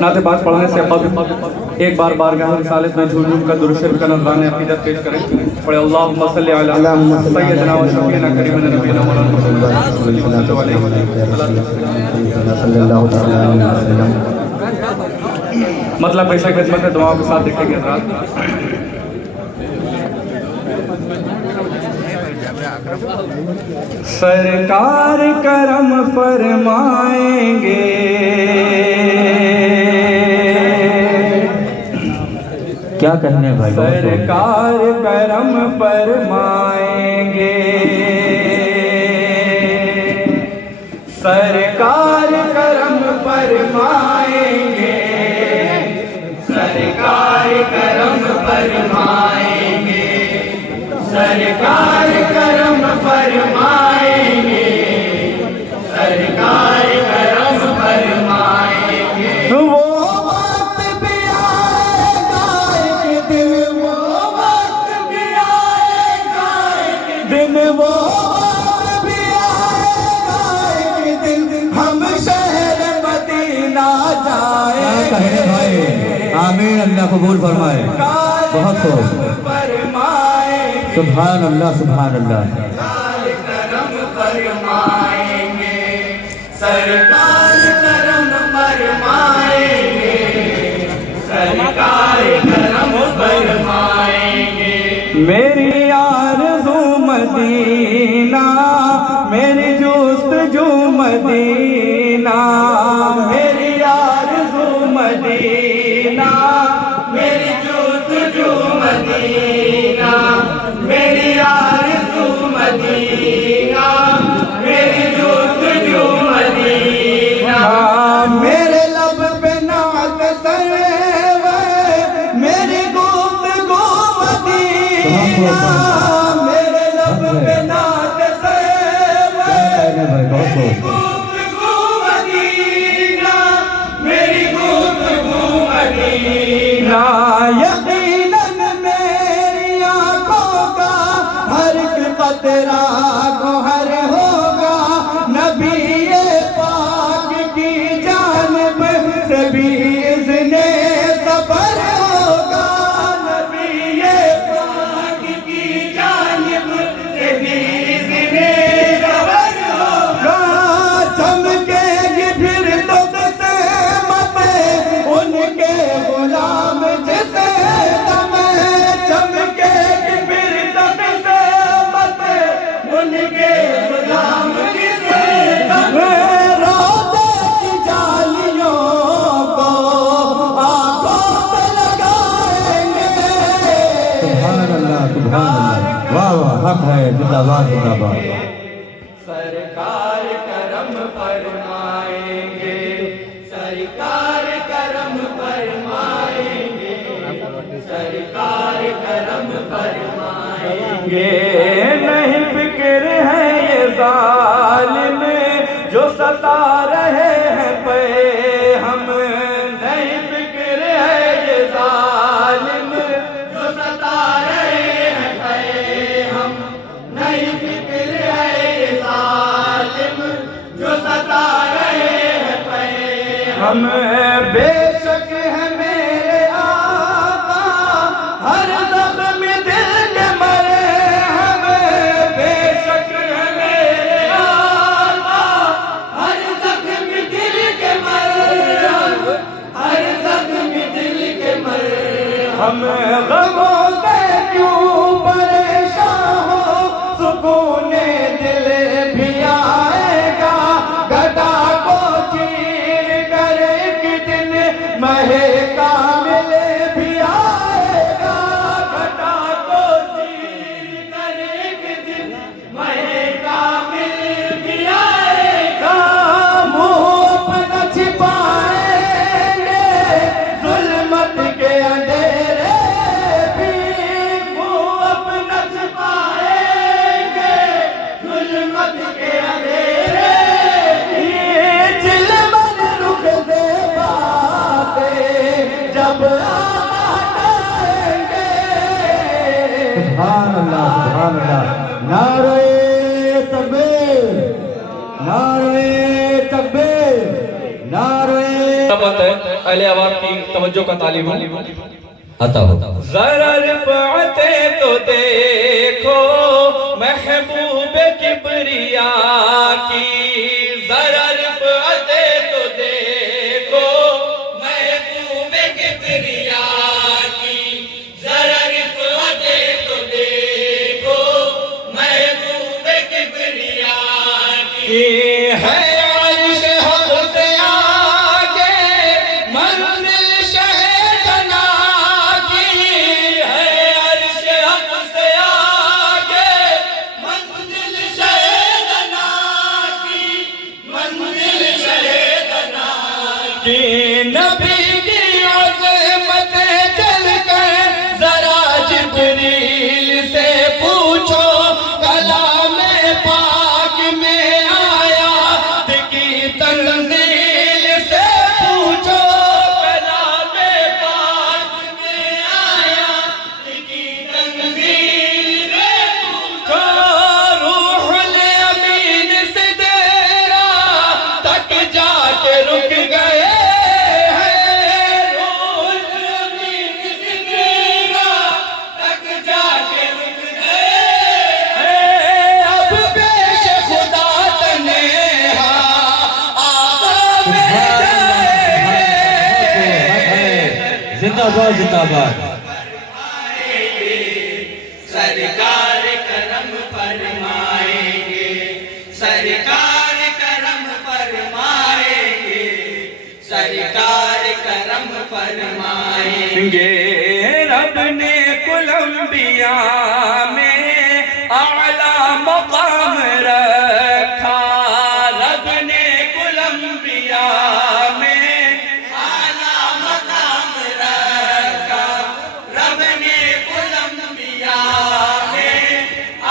नाते पाक पढ़ने से एक बार बारगाह रिसालत में झूम का दुरूद शरीफ का नज़राने अक़ीदत पेश करें। पढ़े अल्लाहुम्मा सल्लि अला सय्यिदना व शफ़ीना करीमना नबीना मौलाना सल्लल्लाहु अलैहि वसल्लम। मतलब पेशा खिदमत है, दुआओं के साथ देखेंगे हज़रात। सरकार करम फरमाएंगे, क्या कहने भाई? सरकार करम फरमाएंगे, सरकार करम फरमाएंगे, सरकार करम फरमाएंगे, सरकार करम फरमाएंगे, सरकार करम फरमाएंगे। वो वक्त भी आएगा एक दिन, वो वक्त भी आएगा एक दिन, वो वक्त भी आएगा एक दिन, हम शहर मदीना जाएंगे। भाई आमीन, अल्लाह कबूल फरमाए। बहुत खूब, सुभान अल्लाह, सुभान अल्लाह। करम फरमाएंगे, सरकार करम फरमाएंगे, सरकार करम फरमाएंगे। मेरी आरज़ू मदीना, मेरी जुस्तजू मदीना, मेरी आरज़ू मदीना, मेरी जुस्तजू मदीना, मेरी आरज़ू मदीना, मेरी जुस्तजू मदीना। मेरे लब पे नात सरवे, मेरी गुफ्तगू मदीना, मेरे लब पे नात सरवे, मेरी गुफ्तगू मदीना, मेरी गुफ्तगू मदीना। यकीनन मेरी आँखों का हर एक कतरा गोहर होगा, नबी पाक की जानिब से भी इज़्ने सफर होगा, नबी पाक की जानिब से भी इज़्ने सफर होगा। चमकेगी फिर तो क़यामत उनके गुलाम जिसे दमे, चमकेगी फिर तो क़यामत उनके गुलाम जिसे दमे। रोज़े की जालियों को आँखों पे लगाएंगे। सुभान अल्लाह, सुभान अल्लाह, वाह वाह, हक है, जिंदाबाद जिंदाबाद। सरकार करम फरमाएंगे, सरकार करम फरमाएंगे, सरकार करम फरमाएंगे। नहीं फिक्र है ये जालिम जो सता रहे हैं पे हम, नहीं फिक्र है ये जालिम जो सता रहे हैं पे हम, नहीं फिक्र है ये जालिम जो सता रहे हैं पे हम। बेशक है मेरे आका हर ज़ख्म दिल के मरे हम, बेशक है मेरे आका हर ज़ख्म दिल के मरे हम, हर ज़ख्म दिल के मरे हम। गमों से क्यों परेशान हो, सुकूने दिल भी आएगा, गदा को चीर कर एक दिन महे कामिल भी आएगा, गदा को चीर कर एक दिन महे कामिल भी आएगा। मुँह अपना छिपाएंगे जुल्मत के अंधेरे भी, मुँह अपना छिपाएंगे जुल्मत के अंधेरे भी। चिलमन रुख से बातें जब आएंगे। सुभान अल्लाह, सुभान अल्लाह। नारे तकबीर, नारे तकबीर, नारे वक्त है अहले अवाम की तवज्जो का तालिब आता हो। जरा रिफ़अते तो देखो महबूब किबरिया की, जरा रिफ़अते तो देखो महबूब किबरिया की, जरा रिफ़अते तो देखो महबूब किबरिया की। है अर्श हक से आगे मंजिल शहदना की, है अर्श हक से आगे मंजिल शहदना की, मंजिल शहदना की। नबी की अज़मत चलकर जरा जिब्रील से पूछो, कलाम पाक में आया की तंज़ील से पूछो, कलाम पाक में आया की तंज़ील से पूछो। रूहुल अमीन से तेरा तक जाके रुक गए हैं, रूहुल अमीन से तेरा तक जाके रुक गए हैं। अब पेश खुदा तन्हा आका में जाएंगे, जिंदाबाद जिंदाबाद। सरकार करम फरमाएंगे, सरकार करम फरमाएंगे, सरकार करम फरमाएंगे। रब ने कोलंबिया में आला मकाम रखा, रब ने कोलंबिया में आला मकाम रखा, रब ने कोलंबिया में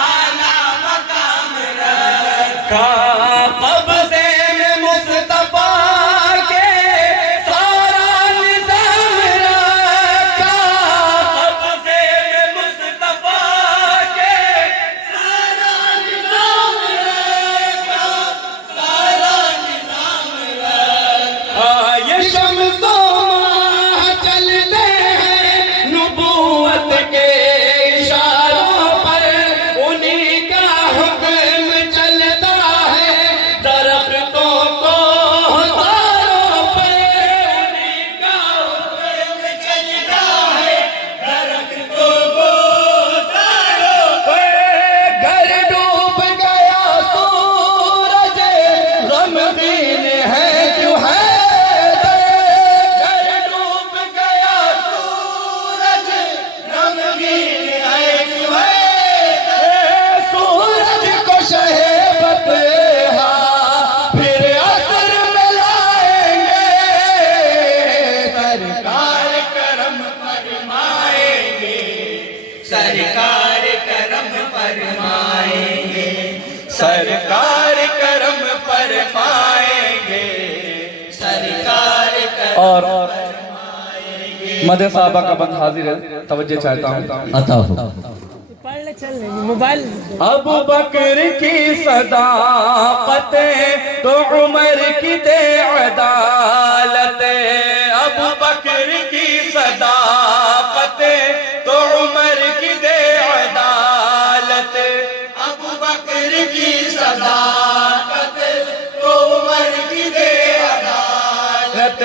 आला मकाम रखा। कब्ज़े में मुस्तफा के सारा निज़ाम रखा, कब्ज़े में मुस्तफा के सारा निज़ाम रखा, सारा निज़ाम रखा। ये शम्सो माह चलते हैं नबूवत के इशारों पर, उन्हीं का हुक्म चलता है दरख्तों को हज़ारों पर, उन्हीं का हुक्म चलता है दरख्तों को हज़ारों पर। घर डूब गया सूरज गमगीन है क्यों है दर्द, घर डूब गया सूरज गमगीन है क्यों है दर्द। सूरज को शहबत फिर असर में लाएंगे, सरकार करम फरमाएंगे, सरकार करम फरमाएंगे, सरकार करम फरमाएंगे, सरकार करम। और मदे साहबा का बंद हाजिर है, तवज्जो चाहता हूँ। आता हो। मोबाइल अबू बकर की सदाकत तो उमर की दे अदालत, अबू बकर की सदाकत तो उमर की दे अदालत, अबू बकर की सदाकत तो उमर की दे अदालत।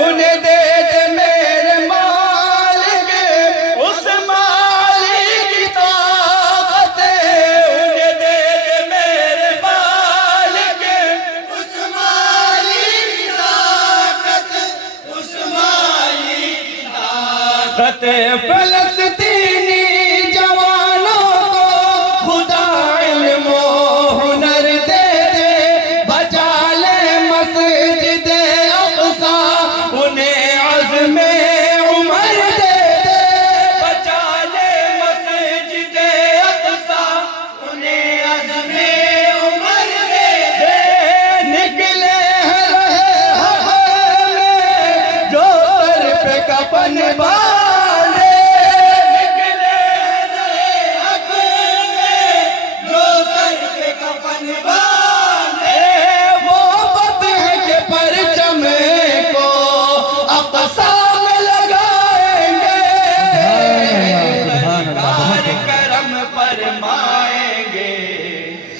उन्हें दे दे मेरे मालिक उस मालिक की ताकत, उन्हें दे दे मेरे मालिक उस मालिक की ताकत, उस मालिक की ताकत। फलस्तीनी जवानों को खुदा इल्म व हुनर दे दे, बचा ले मस्जिद अक़सा उन्हें अज़्मे उमर दे दे, बचा ले मस्जिद अक़सा उन्हें अज़्मे उमर दे दे। निकले हैं रहे हक़ में जो सर पे कफन बांधे, निकले हैं रहे हक़ में जो सर पे कफन बांधे। वो पत है कि परचम को अक़सा में लगाएंगे, सरकार करम फरमाएंगे,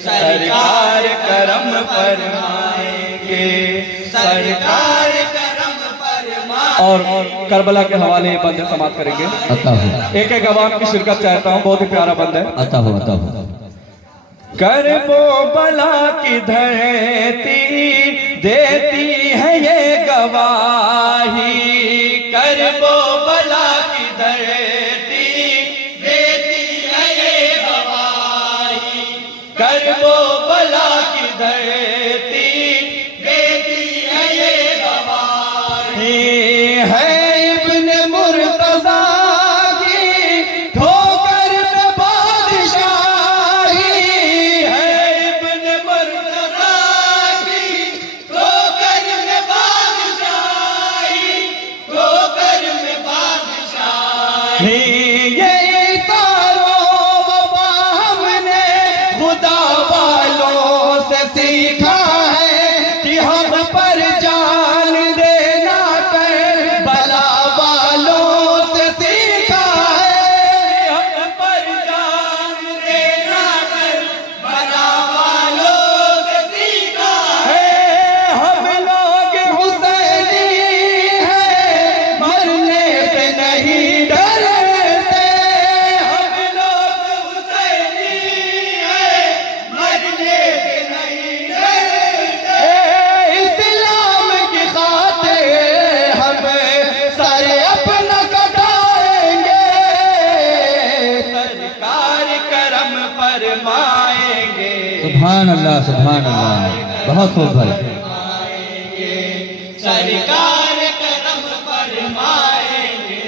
सरकार करम फरमाएंगे, सरकार करम फरमाएंगे। और करबला के हवाले ये बंदे समाप्त करेंगे। एक एक अवाम की शिरकत चाहता हूँ, बहुत ही प्यारा बंद है। करबो बला की धरती देती है ये गवाही, करबो बला की धरती देती है ये गवाही, करबो बला की धरती देती है ये गवाही। है इब्ने मुर्तज़ा की ठोकर पे बादशाही, है इब्ने मुर्तज़ा की ठोकर में बादशाही, ठोकर में बादशाही। ये इशारों वफा हमने खुदा वालों से सीखा है कि हम पर जान देना कर बला वालों से सीखा है, हम पर जान देना कर बला वालों से सीखा है। हम लोग हुसैनी हैं, मरने से नहीं डरते, हम लोग हुसैनी हैं, मरने से नहीं डरते। इस्लाम की खातिर हम सर अपना कटाएंगे, सरकार करम फरमाएंगे, सुभान अल्लाह, बहुत खूब भाई। सरकार करम फरमाएंगे।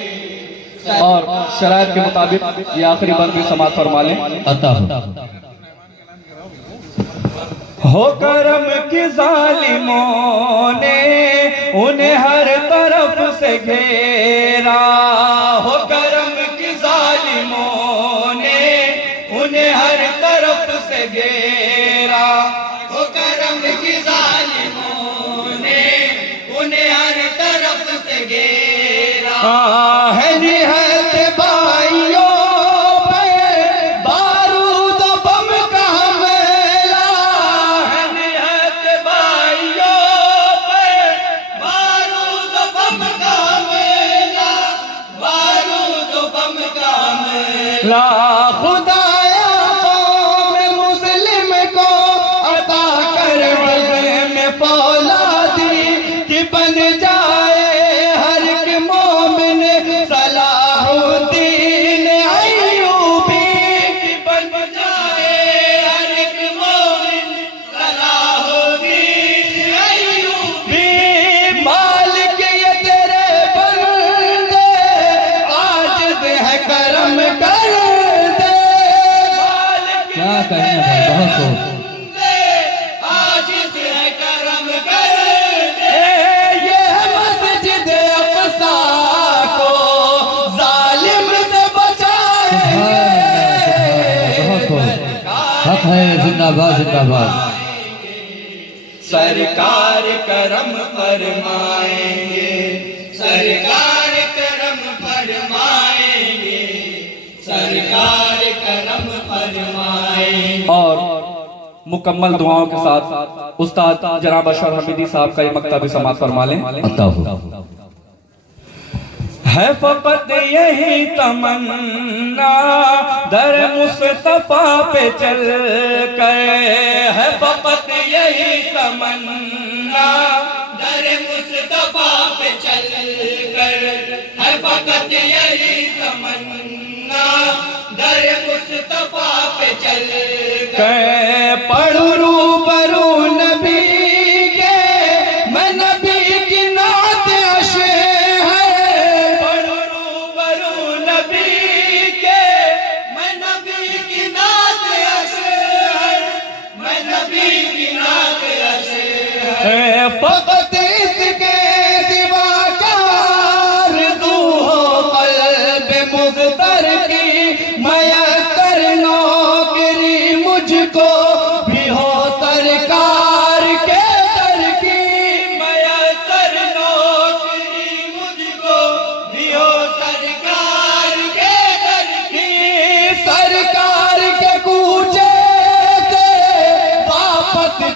और शरायत के मुताबिक ये आखिरी बंद भी समाप्त फरमा लें। हो करम की जालिमों ने उन्हें हर तरफ से घेरा, हो करम की जालिमों ने उन्हें हर तरफ से घेरा, हो करम की जालिमों ने उन्हें हर तरफ से घेरा। है निहत भाइयों पे बारूद बम का हमला, है निहत भाइयों पे बारूद बम का हमला, बारूद बम का हमला। ला खुदाया कौम मुस्लिम को अता कर में फौलादी कि बन जाए हर एक मोमिन सलाहुद्दीन अय्यूबी, कि बन जाए हर एक मोमिन सलाहुद्दीन अय्यूबी। मालिक ये तेरे बंदे आजिज़ है करम कर दे, मालिक क्या कहने भाई, बहुत खूब। आजिज़ है करम कर दे। ये मस्जिद अक़सा को जालिम से बचाएंगे, बहुत खूब। हक है, जिंदाबाद जिंदाबाद। सरकार करम फरमाएंगे, सरकार करम फरमाएंगे, सरकार करम फरमाएंगे। और मुकम्मल दुआओं के साथ उस्ताद जनाब अशर हमीदी साहब का ये मकता भी समाप्त फरमा लें। है फकत यही तमन्ना दर मुस्तफा पे चल कर, है फकत यही तमन्ना दर मुस्तफा पे चल कर, है फकत यही तमन्ना दर मुस्तफा पे चल कर। पढ़ू रूबरू नबी के मैं नबी की नात अशे है, पढ़ू रूबरू नबी के मैं नबी की नात अशे है, मैं नबी की नात अशे है। फकत इसके सिवा क्या आरज़ू हो क़ल्ब मुज़्तर की, मयस्सर नौकरी मुझको भी हो सरकार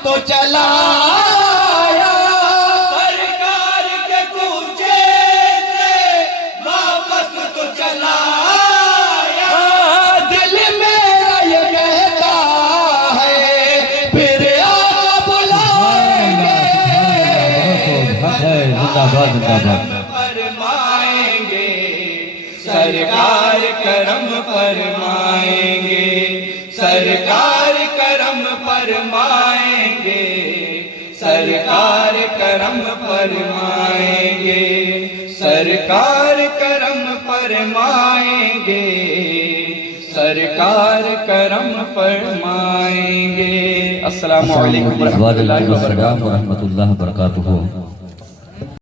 तो चलाया, सरकार के कूचे से वापस तो चलाया। दिल मेरा ये कहता है फिर आका बुलाएंगे, जिंदाबाद जिंदाबाद। फरमाएंगे सरकार करम फरमाएंगे, सरकार करम फरमाएंगे, सरकार करम फरमाएंगे, सरकार करम फरमाएंगे, सरकार करम फरमाएंगे। अस्सलाम वालेकुम वालेकुम अस्सलाम व रहमतुल्लाहि व बरकातुहू।